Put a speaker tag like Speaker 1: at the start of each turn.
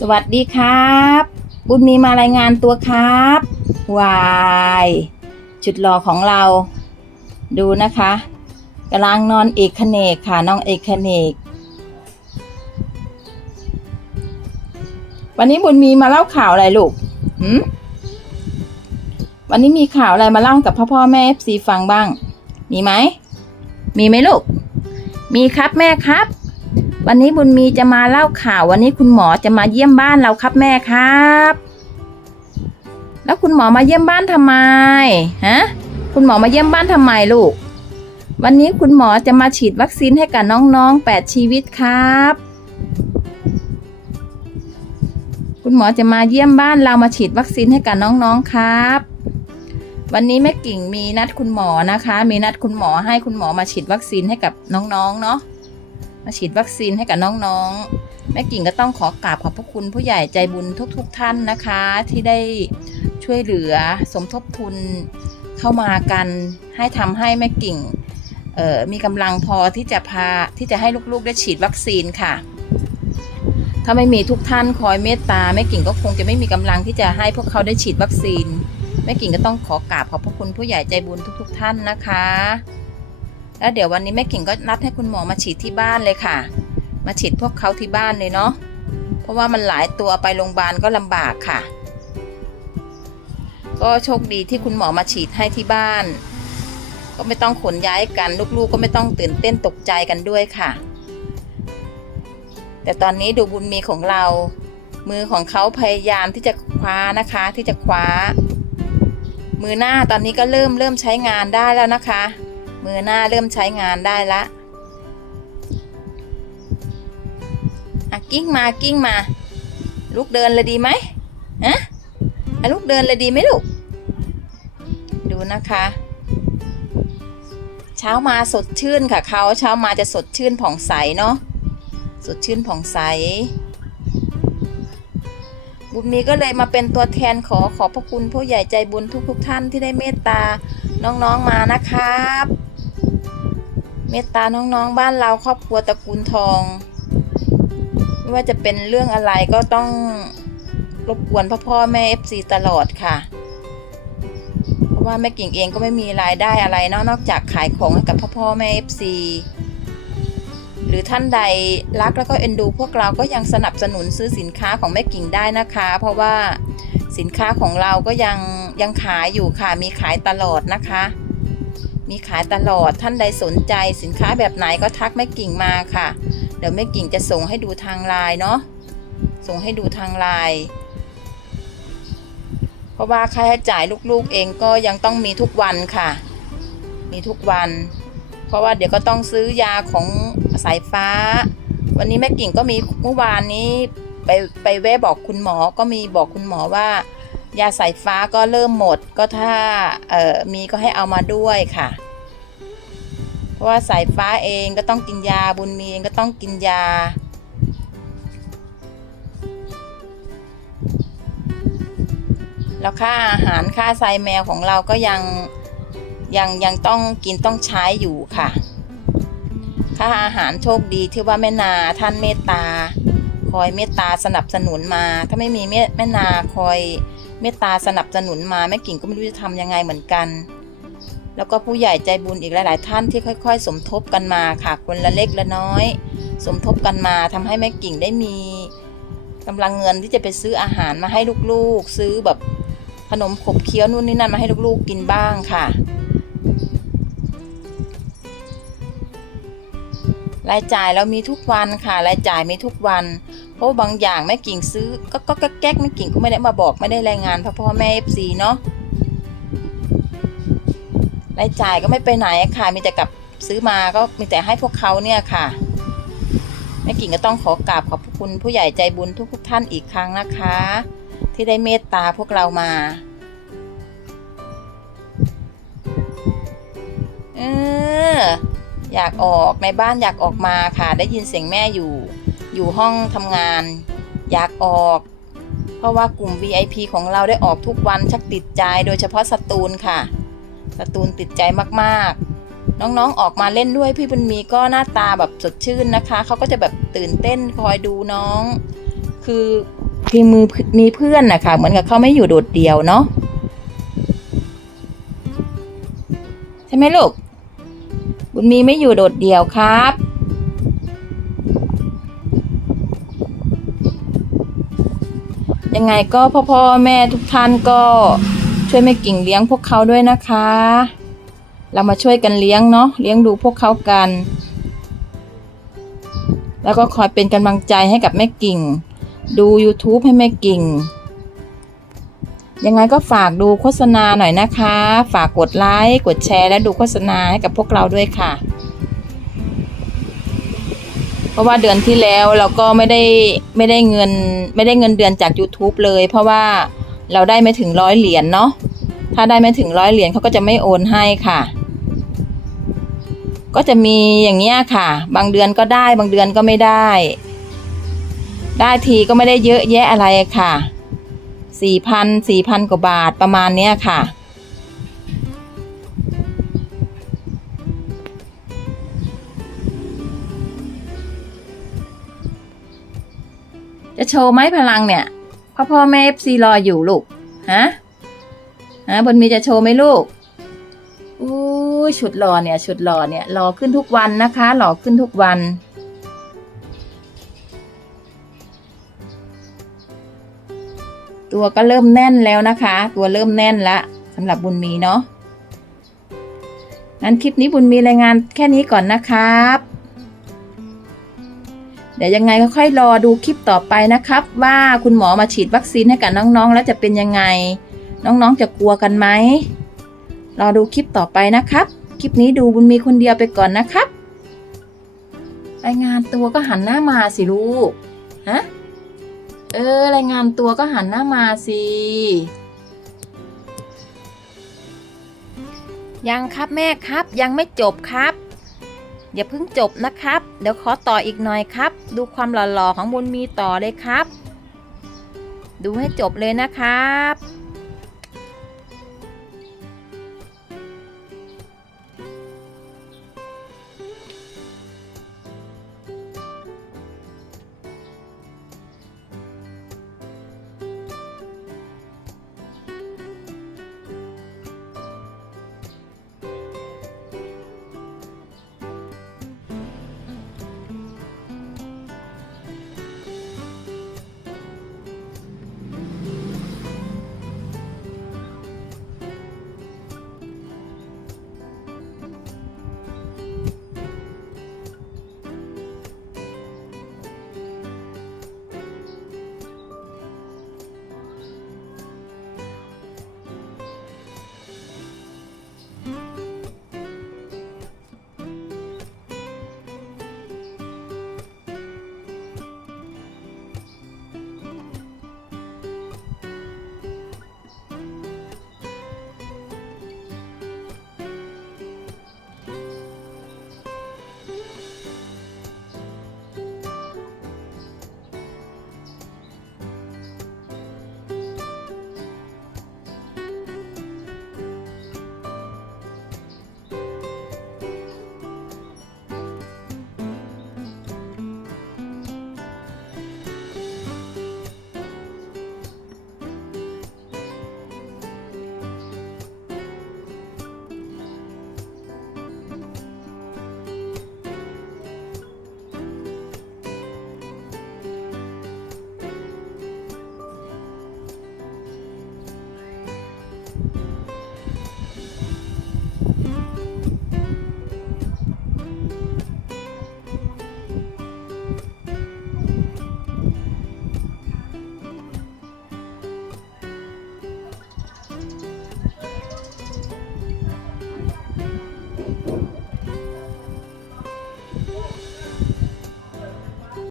Speaker 1: สวัสดีครับ บุญมีมารายงานตัวครับวายจุดหล่อของเรา ดูนะคะกำลังนอนเอกเนกค่ะน้องเอกเนก วันนี้บุญมีมาเล่าข่าวอะไรลูกหืมวันนี้มีข่าวอะไรมาเล่ากับพ่อพ่อแม่เอฟซีฟังบ้าง มีไหม มีไหมลูก มีครับแม่ครับ วันนี้บุญมีจะมาเล่าข่าว วันนี้คุณหมอจะมาเยี่ยมบ้านเราครับแม่ครับ แล้วคุณหมอมาเยี่ยมบ้านทำไมฮะคุณหมอมาเยี่ยมบ้านทำไมลูก วันนี้คุณหมอจะมาฉีดวัคซีนให้กับน้องๆแปดชีวิตครับ คุณหมอจะมาเยี่ยมบ้านเรามาฉีดวัคซีนให้กับน้องๆครับ วันนี้แม่กิ่งมีนัดคุณหมอนะคะ มีนัดคุณหมอให้คุณหมอมาฉีดวัคซีนให้กับน้องๆเนาะ มาฉีดวัคซีนให้กับน้องๆ แม่กิ่งก็ต้องขอกราบขอบพระคุณผู้ใหญ่ใจบุญทุกๆทท่านนะคะ ที่ได้ช่วยเหลือสมทบทุนเข้ามากันให้ทำให้แม่กิ่งมีกำลังพอที่จะพาที่จะให้ลูกๆได้ฉีดวัคซีนค่ะ ถ้าไม่มีทุกท่านคอยเมตตาแม่กิ่งก็คงจะไม่มีกำลังที่จะให้พวกเขาได้ฉีดวัคซีนแม่กิ่งก็ต้องขอกราบขอบพระคุณผู้ใหญ่ใจบุญทุก ๆ ท่านนะคะ แล้วเดี๋ยววันนี้แม่กิ่งก็นัดให้คุณหมอมาฉีดที่บ้านเลยค่ะ มาฉีดพวกเขาที่บ้านเลยเนาะเพราะว่ามันหลายตัวไปโรงพยาบาลก็ลำบากค่ะ ก็โชคดีที่คุณหมอมาฉีดให้ที่บ้าน ก็ไม่ต้องขนย้ายกันลูกๆก็ไม่ต้องตื่นเต้นตกใจกันด้วยค่ะ แต่ตอนนี้ดูบุญมีของเรา มือของเขาพยายามที่จะคว้านะคะที่จะคว้า มือหน้าตอนนี้ก็เริ่มเริ่มใช้งานได้แล้วนะคะ มือหน้าเริ่มใช้งานได้ละอะกิ้งมากิ้งมา ลูกเดินเลยดีไหมฮะอะลูกเดินเลยดีไหมลูก ดูนะคะ เช้ามาสดชื่นค่ะเขาเช้ามาจะสดชื่นผ่องใสเนาะสดชื่นผ่องใสบุญมีก็เลยมาเป็นตัวแทนขอขอบพระคุณผู้ใหญ่ใจบุญทุกๆทท่านที่ได้เมตตาน้องๆมานะครับ เมตตาน้องๆ บ้านเราครอบครัวตระกูลทอง ไม่ว่าจะเป็นเรื่องอะไรก็ต้องรบกวนพ่อพ่อแม่เอฟซีตลอดค่ะเพราะว่าแม่กิ่งเองก็ไม่มีรายได้อะไรนอกนอกจากขายของให้กับพ่อพ่อแม่เอฟซีหรือท่านใดรักแล้วก็เอ็นดู พวกเราก็ยังสนับสนุนซื้อสินค้าของแม่กิ่งได้นะคะ เพราะว่าสินค้าของเราก็ยังยังขายอยู่ค่ะมีขายตลอดนะคะ มีขายตลอดท่านใดสนใจสินค้าแบบไหนก็ทักแม่กิ่งมาค่ะ เดี๋ยวแม่กิ่งจะส่งให้ดูทางไลน์เนาะส่งให้ดูทางไลน์เพราะว่าค่าใช้จ่ายลูกๆเองก็ยังต้องมีทุกวันค่ะ มีทุกวัน เพราะว่าเดี๋ยวก็ต้องซื้อยาของสายฟ้า วันนี้แม่กิ่งก็มีเมื่อวานนี้ไปไปแวะบอกคุณหมอก็มีบอกคุณหมอว่า ยาสายฟ้าก็เริ่มหมดก็ถ้ามีก็ให้เอามาด้วยค่ะ เพราะว่าสายฟ้าเองก็ต้องกินยาบุญมีเองก็ต้องกินยา แล้วค่าอาหารค่าทรายแมวของเราก็ยังยังยังต้องกินต้องใช้อยู่ค่ะ ค่าอาหารโชคดีที่ว่าแม่นาท่านเมตตา คอยเมตตาสนับสนุนมา ถ้าไม่มีแม่แม่นาคอย เมตตาสนับสนุนมาแม่กิ่งก็ไม่รู้จะทำยังไงเหมือนกัน แล้วก็ผู้ใหญ่ใจบุญอีกหลาย ๆ ท่านที่ค่อย ๆ สมทบกันมาค่ะคนละเล็กละน้อย สมทบกันมาทำให้แม่กิ่งได้มีกำลังเงินที่จะไปซื้ออาหารมาให้ลูกๆ ซื้อแบบขนมขบเคี้ยวนู่นนี่นั่นมาให้ลูกๆกินบ้างค่ะ รายจ่ายเรามีทุกวันค่ะรายจ่ายมีทุกวัน เพราะบางอย่างแม่กิ่งซื้อก็ก็แก๊กแม่กิ่งก็ไม่ได้มาบอกไม่ได้รายงานพ่อพ่อแม่เอฟซีเนาะรายจ่ายก็ไม่ไปไหนค่ะ มีแต่กับซื้อมาก็มีแต่ให้พวกเขาเนี่ยค่ะแม่กิ่งก็ต้องขอกราบขอบคุณผู้ใหญ่ใจบุญทุกๆท่านอีกครั้งนะคะ ที่ได้เมตตาพวกเรามาเออ อยากออกในบ้านอยากออกมาค่ะ ได้ยินเสียงแม่อยู่ อยู่ห้องทำงาน อยากออก เพราะว่ากลุ่ม VIP ของเราได้ออกทุกวันชักติดใจโดยเฉพาะสตูลค่ะ สตูลติดใจมากๆ น้องๆออกมาเล่นด้วยพี่บุญมีก็หน้าตาแบบสดชื่นนะคะ เขาก็จะแบบตื่นเต้นคอยดูน้อง คือพี่มือมีเพื่อนนะคะเหมือนกับเขาไม่อยู่โดดเดี่ยวเนาะใช่ไหมลูก บุญมีไม่อยู่โดดเดี่ยวครับ ยังไงก็พ่อพ่อแม่ทุกท่านก็ช่วยแม่กิ่งเลี้ยงพวกเขาด้วยนะคะ เรามาช่วยกันเลี้ยงเนาะเลี้ยงดูพวกเขากัน แล้วก็คอยเป็นกำลังใจให้กับแม่กิ่ง ดู YouTube ให้แม่กิ่ง ยังไงก็ฝากดูโฆษณาหน่อยนะคะ ฝากกดไลค์ กดแชร์และดูโฆษณาให้กับพวกเราด้วยค่ะ เพราะว่าเดือนที่แล้วเราก็ไม่ได้ไม่ได้เงินไม่ได้เงินเดือนจาก YouTube เลย เพราะว่าเราได้ไม่ถึงร้อยเหรียญเนาะ ถ้าได้ไม่ถึงร้อยเหรียญเขาก็จะไม่โอนให้ค่ะ ก็จะมีอย่างเงี้ยค่ะ บางเดือนก็ได้บางเดือนก็ไม่ได้ ได้ทีก็ไม่ได้เยอะแยะอะไรค่ะ สี่พันสี่พันกว่าบาทประมาณเนี้ยค่ะ จะโชว์ไหมพลังเนี่ยพ่อพ่อแม่เอฟซีรออยู่ลูกฮะฮะบนมีจะโชว์ไหมลูกอู้ชุดหล่อเนี่ย ชุดหล่อเนี่ยหล่อขึ้นทุกวันนะคะหล่อขึ้นทุกวัน ตัวก็เริ่มแน่นแล้วนะคะ ตัวเริ่มแน่นละสำหรับบุญมีเนาะงั้นคลิปนี้บุญมีรายงานแค่นี้ก่อนนะครับ เดี๋ยวยังไงก็ค่อยรอดูคลิปต่อไปนะครับ ว่าคุณหมอมาฉีดวัคซีนให้กับน้องๆ แล้วจะเป็นยังไง น้องๆจะกลัวกันไหมรอดูคลิปต่อไปนะครับ คลิปนี้ดูบุญมีคนเดียวไปก่อนนะครับรายงานตัวก็หันหน้ามาสิลูกฮะ เออ รายงานตัวก็หันหน้ามาสิ ยังครับแม่ครับยังไม่จบครับ อย่าเพิ่งจบนะครับ เดี๋ยวขอต่ออีกหน่อยครับ ดูความหล่อๆของบุญมีต่อเลยครับ ดูให้จบเลยนะครับ